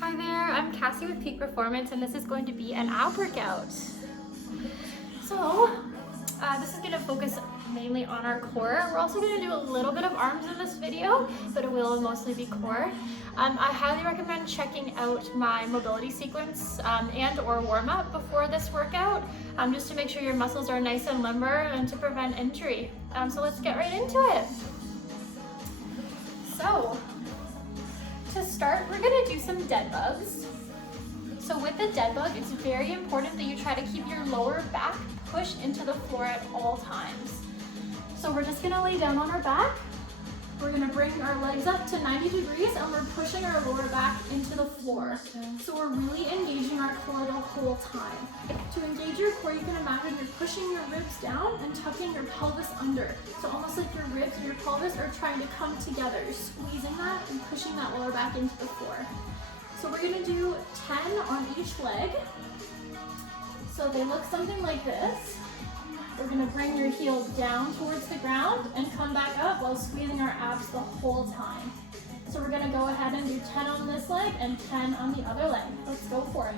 Hi there, I'm Cassie with Peak Performance, and this is going to be an ab workout. So, this is going to focus mainly on our core. We're also going to do a little bit of arms in this video, but it will mostly be core. I highly recommend checking out my mobility sequence and or warm-up before this workout, just to make sure your muscles are nice and limber and to prevent injury. So let's get right into it. So, to start, we're going to do some dead bugs. So with the dead bug, it's very important that you try to keep your lower back pushed into the floor at all times. So we're just going to lay down on our back. We're going to bring our legs up to 90 degrees and we're pushing our lower back into the floor. So we're really engaging our core the whole time. To engage your core, you can imagine you're pushing your ribs down and tucking your pelvis under. So almost like your ribs and your pelvis are trying to come together. You're squeezing that and pushing that lower back into the floor. So we're going to do 10 on each leg. So they look something like this. We're going to bring your heel down towards the ground and come back up while squeezing our abs the whole time. So we're going to go ahead and do 10 on this leg and 10 on the other leg. Let's go for it.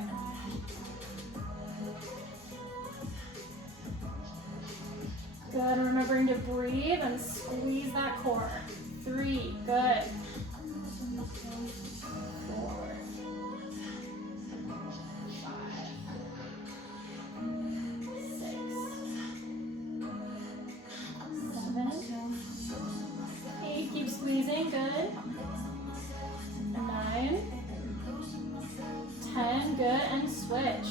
Good, remembering to breathe and squeeze that core. 3, good. 4, 5, 6, 7, 8, keep squeezing, good. 9, 10, good, and switch.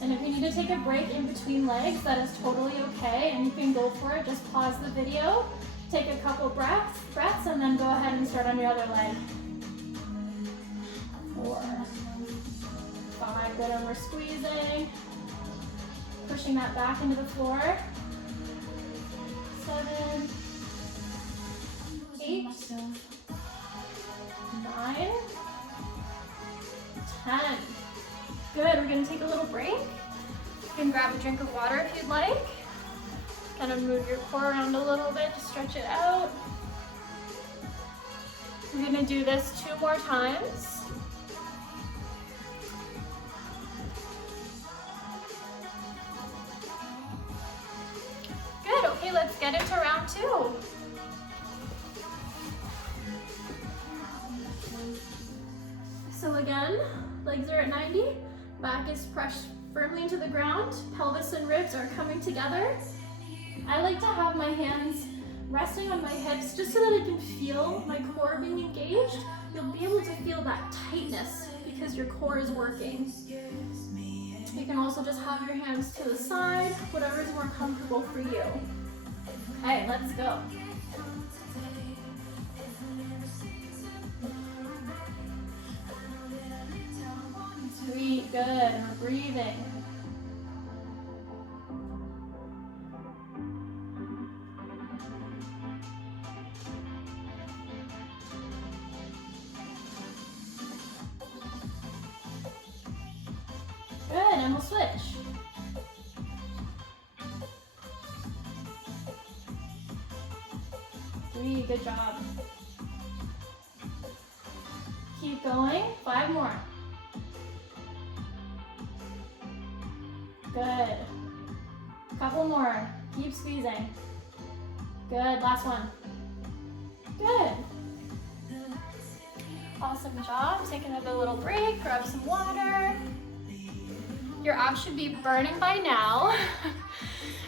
And if you need to take a break in between legs, that is totally okay, and you can go for it. Just pause the video, take a couple breaths, and then go ahead and start on your other leg. 4, 5, good, and we're squeezing, pushing that back into the floor. 7, 8, 9, 10. Good, we're gonna take a little break. You can grab a drink of water if you'd like. Kind of move your core around a little bit to stretch it out. We're gonna do this 2 more times. Good, okay, let's get into round 2. So again, legs are at 90, back is pressed firmly into the ground, pelvis and ribs are coming together. I like to have my hands resting on my hips just so that I can feel my core being engaged. You'll be able to feel that tightness because your core is working. You can also just have your hands to the side, whatever is more comfortable for you. Okay, let's go. 3, good, and we're breathing. 'Good, and we'll switch. 3, good job. Keep going, 5 more. Good. Couple more. Keep squeezing. Good. Last one. Good. Awesome job. Take another little break. Grab some water. Your abs should be burning by now.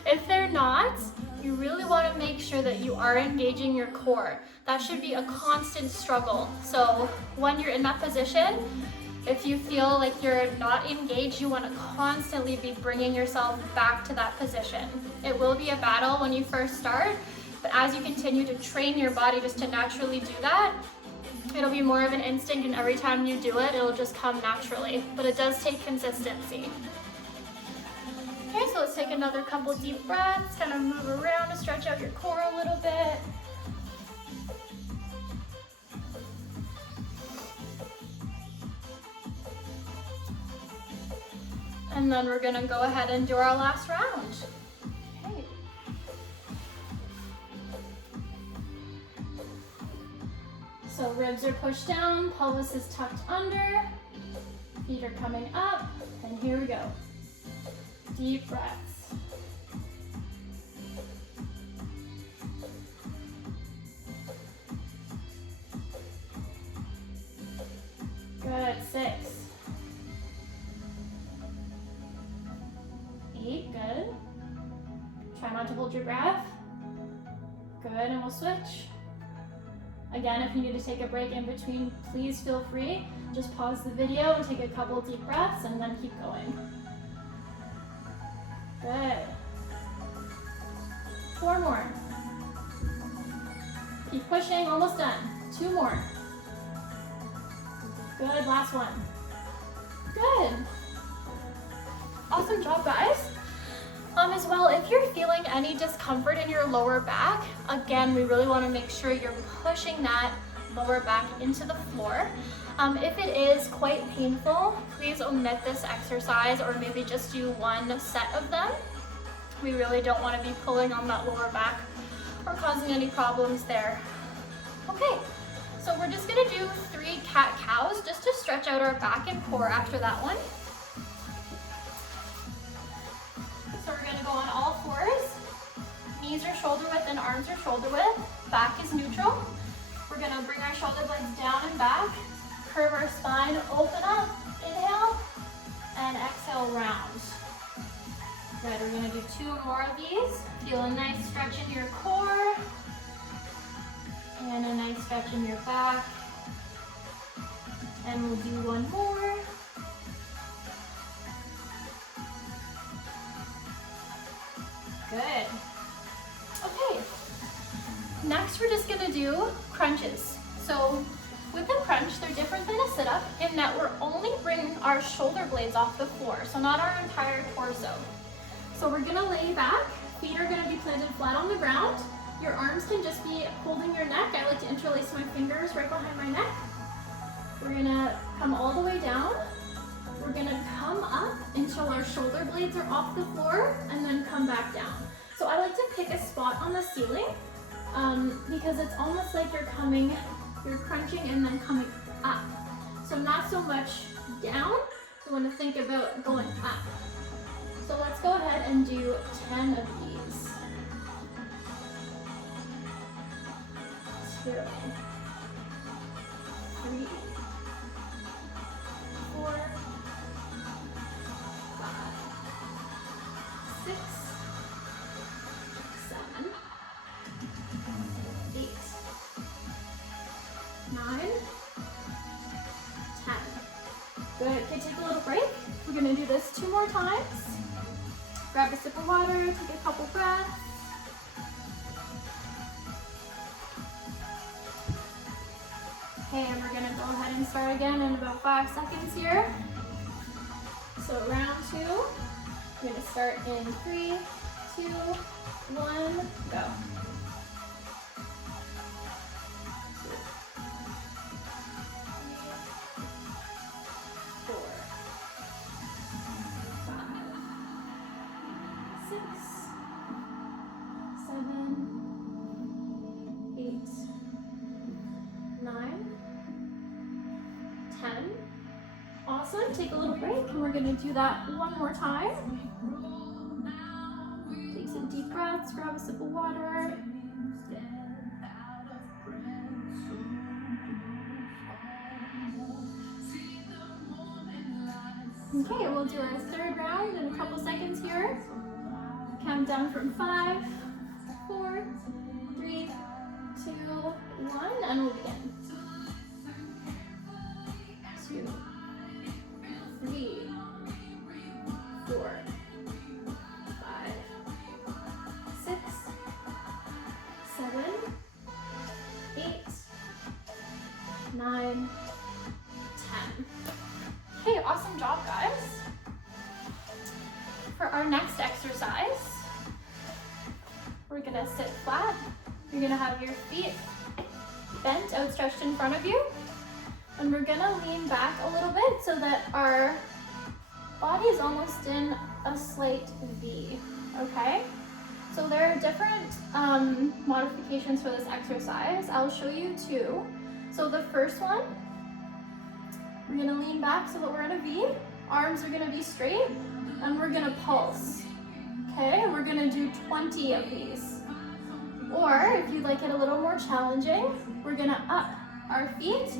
If they're not, you really want to make sure that you are engaging your core. That should be a constant struggle. So when you're in that position, if you feel like you're not engaged, you want to constantly be bringing yourself back to that position. It will be a battle when you first start, but as you continue to train your body just to naturally do that, it'll be more of an instinct, and every time you do it, it'll just come naturally. But it does take consistency. Okay, so let's take another couple deep breaths, kind of move around to stretch out your core a little bit. And then we're gonna go ahead and do our last round. Okay. So ribs are pushed down, pelvis is tucked under. Feet are coming up, and here we go. Deep breaths. Good, 6. 8, good. Try not to hold your breath. Good, and we'll switch. Again, if you need to take a break in between, please feel free. Just pause the video and take a couple deep breaths and then keep going. Good. 4 more. Keep pushing, almost done. 2 more. Good, last one. Good. Awesome job, guys. As well, if you're feeling any discomfort in your lower back, again, we really want to make sure you're pushing that lower back into the floor. If it is quite painful, please omit this exercise or maybe just do 1 set of them. We really don't want to be pulling on that lower back or causing any problems there. Okay, so we're just going to do 3 cat-cows just to stretch out our back and core after that one. So we're going to go on all 4s. Knees are shoulder width and arms are shoulder width. Back is neutral. We're going to bring our shoulder blades down and back. Curve our spine, open up, inhale, and exhale, round. Good, we're going to do 2 more of these. Feel a nice stretch in your core. And a nice stretch in your back. And we'll do 1 more. Good. Okay. Next, we're just gonna do crunches. So with a crunch, they're different than a sit-up in that we're only bringing our shoulder blades off the floor, so not our entire torso. So we're gonna lay back. Feet are gonna be planted flat on the ground. Your arms can just be holding your neck. I like to interlace my fingers right behind my neck. We're gonna come all the way down. We're gonna come up until our shoulder blades are off the floor and then come back down. So I like to pick a spot on the ceiling because it's almost like you're crunching and then coming up. So not so much down, you wanna think about going up. So let's go ahead and do 10 of these. 2, 3, 4, 5, 6, 7, 8, 9, 10. Good. Okay, take a little break. We're gonna do this 2 more times. Grab a sip of water, take a couple breaths. Okay, and we're gonna go ahead and start again in about 5 seconds here. So round 2, we're gonna start in 3, 2, 1, go. 4, 5, 6, 7, 8, 9, 10. Awesome. Take a little break and we're going to do that 1 more time. Take some deep breaths, grab a sip of water. Okay, we'll do our 3rd round in a couple seconds here. Count down from 5, 4, 3, 2, 1, and we'll begin. 2, 3, 4, 5, 6, 7, 8, 9, 10. Okay, awesome job, guys. For our next exercise, we're gonna sit flat. You're gonna have your feet bent, outstretched in front of you. And we're gonna lean back a little bit so that our body is almost in a slight V, okay? So there are different modifications for this exercise. I'll show you 2. So the first one We're gonna lean back so that we're in a V. Arms are gonna be straight, and we're gonna pulse. Okay, we're gonna do 20 of these. Or if you'd like it a little more challenging, we're gonna up our feet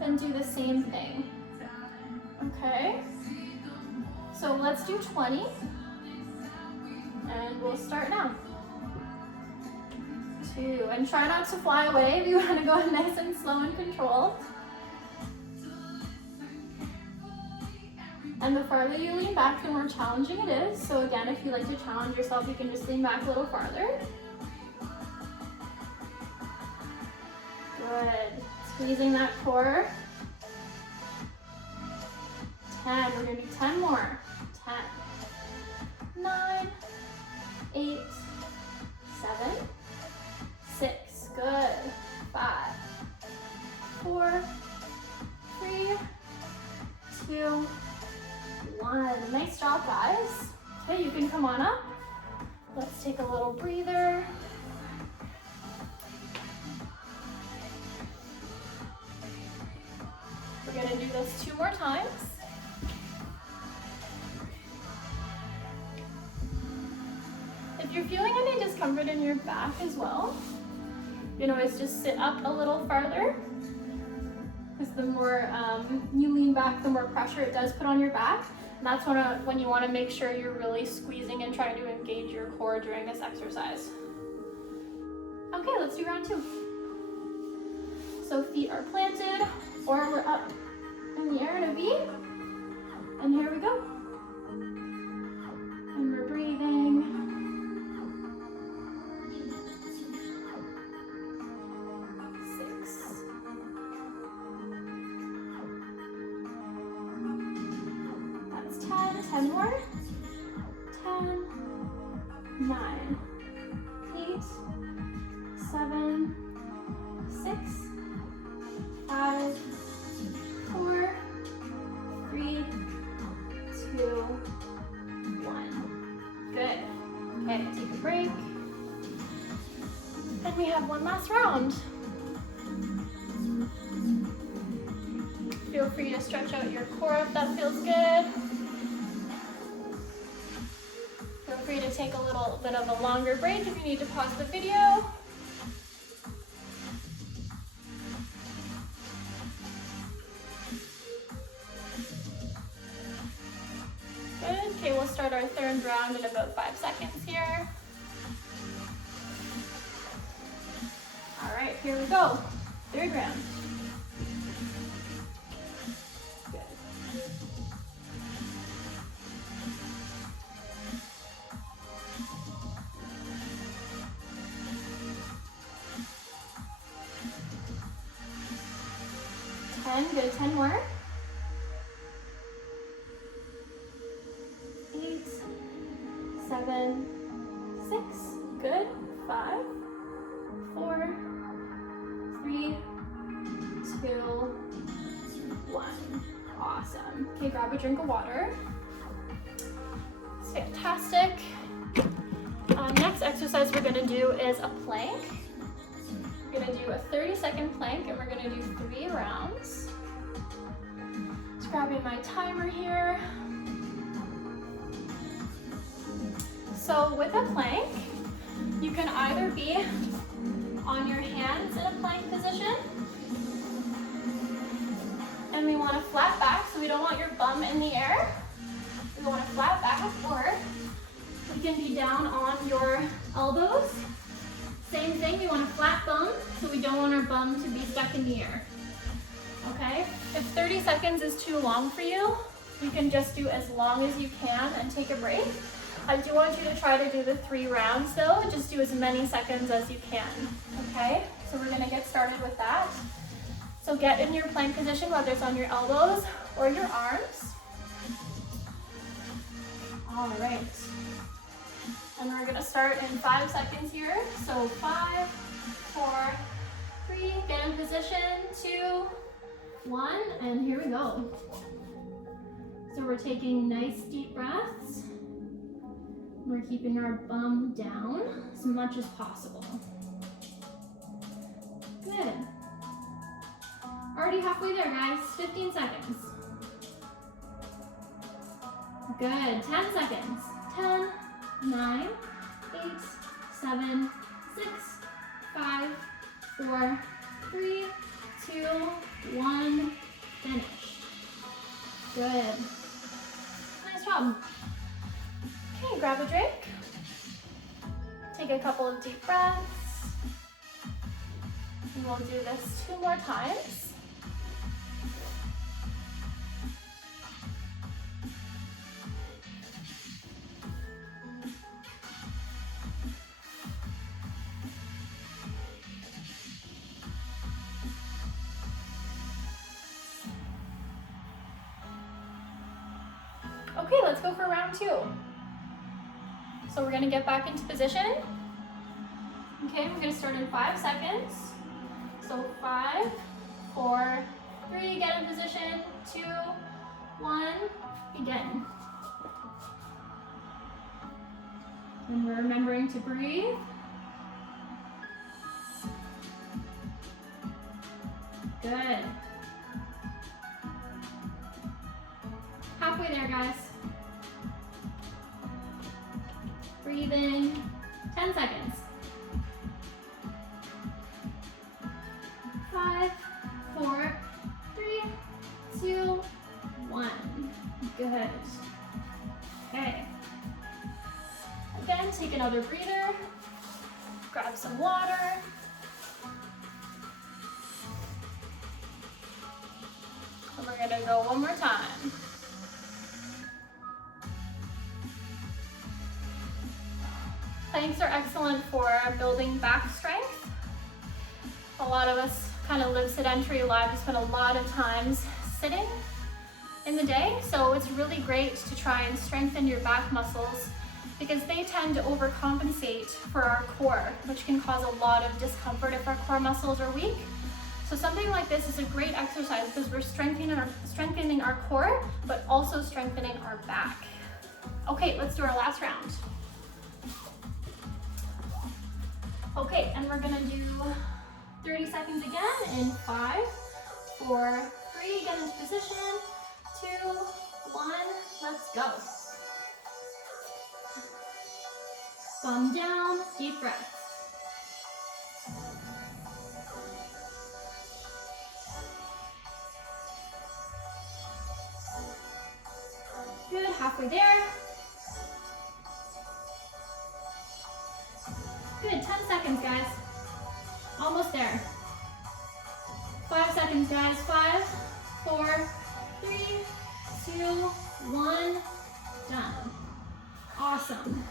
and do the same thing. Okay, so let's do 20, and we'll start now. 2, and try not to fly away if you want to go nice and slow and controlled. And the farther you lean back, the more challenging it is. So again, if you like to challenge yourself, you can just lean back a little farther. Good. Squeezing that core. 10. We're going to do 10 more. 10. 9. 8. 7. 6. Good. 5. 4. 3. 2. 1. Nice job, guys. Okay, you can come on up. Let's take a little breather. We're going to do this 2 more times. If you're feeling any discomfort in your back as well, you can always just sit up a little farther, because the more you lean back, the more pressure it does put on your back. And that's when you want to make sure you're really squeezing and trying to engage your core during this exercise. Okay, let's do round 2. So feet are planted, or we're up in the air in a V. And here we go. And we're breathing. 6. That's 10. 10 more. 10. 9. 8. 7. 6. 5. 4. 3. 2. 1. Good. Okay, take a break. And we have one last round. Feel free to stretch out your core if that feels good. Feel free to take a little bit of a longer break if you need to pause the video. Good. Okay, we'll start our third round in about 5 seconds here. All right, here we go. Third round. Good. Good. 10 more. 8, 7, 6. Good. 5, 4, 3, 2, 1. Awesome. Okay, grab a drink of water. It's fantastic. Next exercise we're gonna do is a plank. We're gonna do a 30-second plank, and we're gonna do 3 rounds. Just grabbing my timer here. So with a plank, you can either be on your hands in a plank position, and we want a flat back, so we don't want your bum in the air. We want a flat back, or we can be down on your elbows. Same thing, we want a flat bum, so we don't want our bum to be stuck in the air. Okay? If 30 seconds is too long for you, you can just do as long as you can and take a break. I do want you to try to do the 3 rounds though. Just do as many seconds as you can. Okay? So we're gonna get started with that. So get in your plank position, whether it's on your elbows or your arms. All right. And we're gonna start in 5 seconds here. So 5, 4, 3, get in position, 2, 1, and here we go. So we're taking nice deep breaths. We're keeping our bum down as much as possible. Good. Already halfway there, guys. 15 seconds. Good, 10 seconds. 10, 9, 8, 7, 6, 5, 4, 3, 2, 1, finished. Good. Nice job. Okay, grab a drink. Take a couple of deep breaths. And we'll do this 2 more times. Okay, let's go for round 2. So we're gonna get back into position. Okay, we're gonna start in 5 seconds. So 5, 4, 3, get in position, 2, 1, begin. And we're remembering to breathe. Good. Halfway there, guys. Breathe in, 10 seconds. 5, 4, 3, 2, 1. Good. Okay. Again, take another breather. Grab some water. And we're gonna go one more time. Planks are excellent for building back strength. A lot of us kind of live sedentary lives. We spend a lot of times sitting in the day, so it's really great to try and strengthen your back muscles because they tend to overcompensate for our core, which can cause a lot of discomfort if our core muscles are weak. So something like this is a great exercise because we're strengthening our core, but also strengthening our back. Okay, let's do our last round. Okay, and we're gonna do 30 seconds again in 5, 4, 3, get into position, 2, 1, let's go. Thumb down, deep breath. Good, halfway there. Good, 10 seconds, guys. Almost there. 5 seconds, guys. 5, 4, 3, 2, 1, done. Awesome.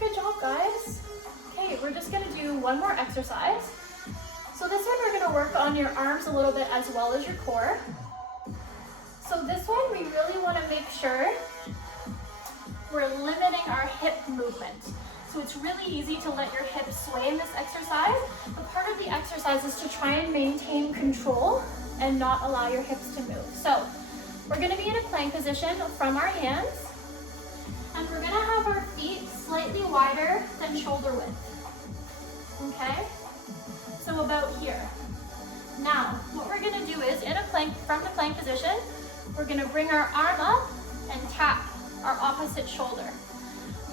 Good job, guys. Okay, we're just gonna do one more exercise. So this one we're gonna work on your arms a little bit as well as your core. So this one we really wanna make sure we're limiting our hip movement. So it's really easy to let your hips sway in this exercise, but part of the exercise is to try and maintain control and not allow your hips to move. So we're gonna be in a plank position from our hands, and we're gonna have our feet slightly wider than shoulder width, okay? So about here. Now, what we're gonna do is, from the plank position, we're gonna bring our arm up and tap our opposite shoulder.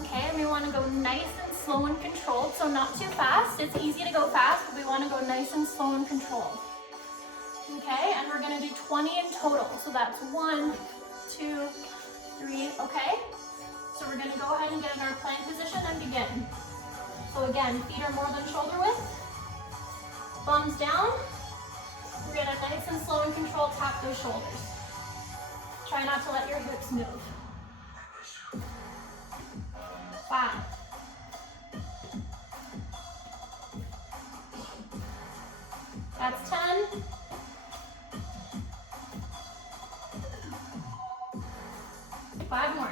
Okay, and we want to go nice and slow and controlled, so not too fast. It's easy to go fast, but we want to go nice and slow and controlled. Okay, and we're going to do 20 in total. So that's 1, 2, 3, okay? So we're going to go ahead and get in our plank position and begin. So again, feet are more than shoulder width. Thumbs down. We're going to nice and slow and controlled tap those shoulders. Try not to let your hips move. 5. 10. 5 more.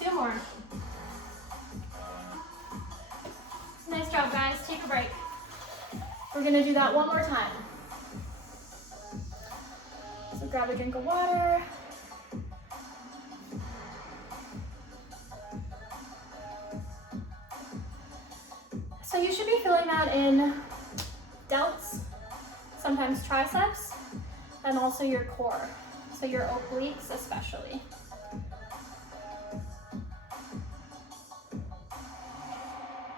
2 more. Nice job, guys. Take a break. We're going to do that one more time. So grab a drink of water. So you should be feeling that in delts, sometimes triceps, and also your core, so your obliques especially.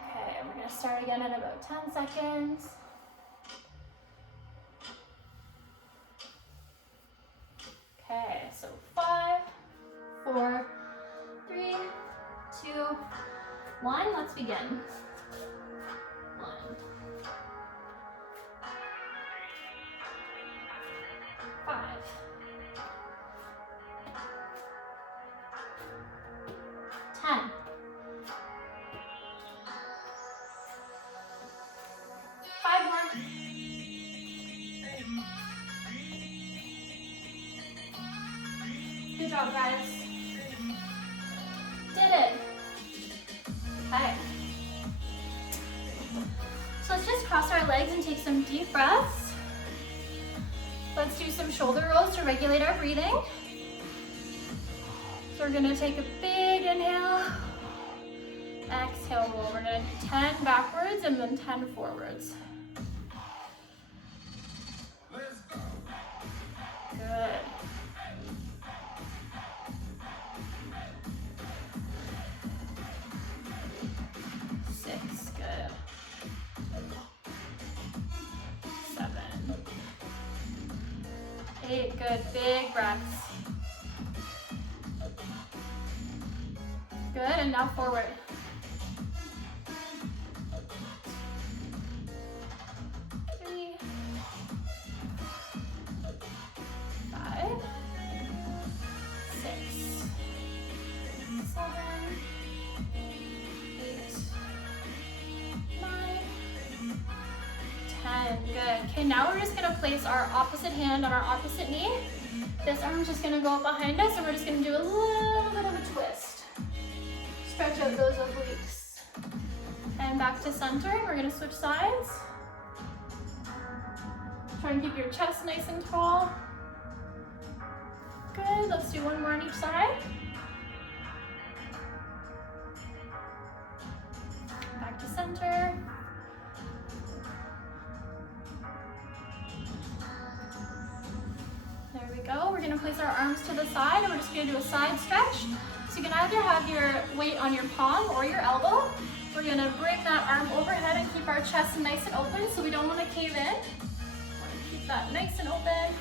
Okay, we're gonna start again in about 10 seconds. Okay, so 5, 4, 3, 2, 1. Let's begin. 1. 5. 10. 5 more. Good job, guys. Did it. Okay. So let's just cross our legs and take some deep breaths. Let's do some shoulder rolls to regulate our breathing. So we're gonna take a big inhale, exhale roll. We're gonna do 10 backwards and then 10 forwards. Good. Good. 7. 8, good, big breaths. Good, and now forward. 3, 5, 6, 7, 8, 9, 10. Good. Okay, now we're just gonna place our opposite hand on our opposite knee. This arm's just gonna go up behind us, and we're just gonna do a little bit of a twist. Stretch out those obliques. And back to center, and we're gonna switch sides. Try and keep your chest nice and tall. Good, let's do one more on each side. Back to center. There we go. We're gonna place our arms to the side, and we're just gonna do a side stretch. So you can either have your weight on your palm or your elbow. We're gonna bring that arm overhead and keep our chest nice and open, so we don't wanna cave in. Wanna keep that nice and open.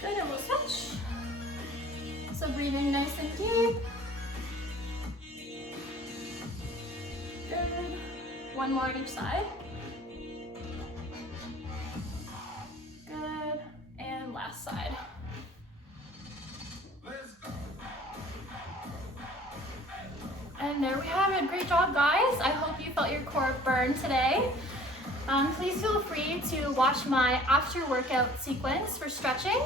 Good, and we'll switch. So breathing nice and deep. Good. One more on each side. Good, and last side. And there we have it. Great job, guys. I hope you felt your core burn today. Please feel free to watch my after workout sequence for stretching.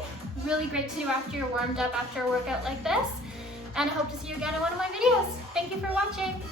Really great to do after you're warmed up after a workout like this. And I hope to see you again in one of my videos. Thank you for watching.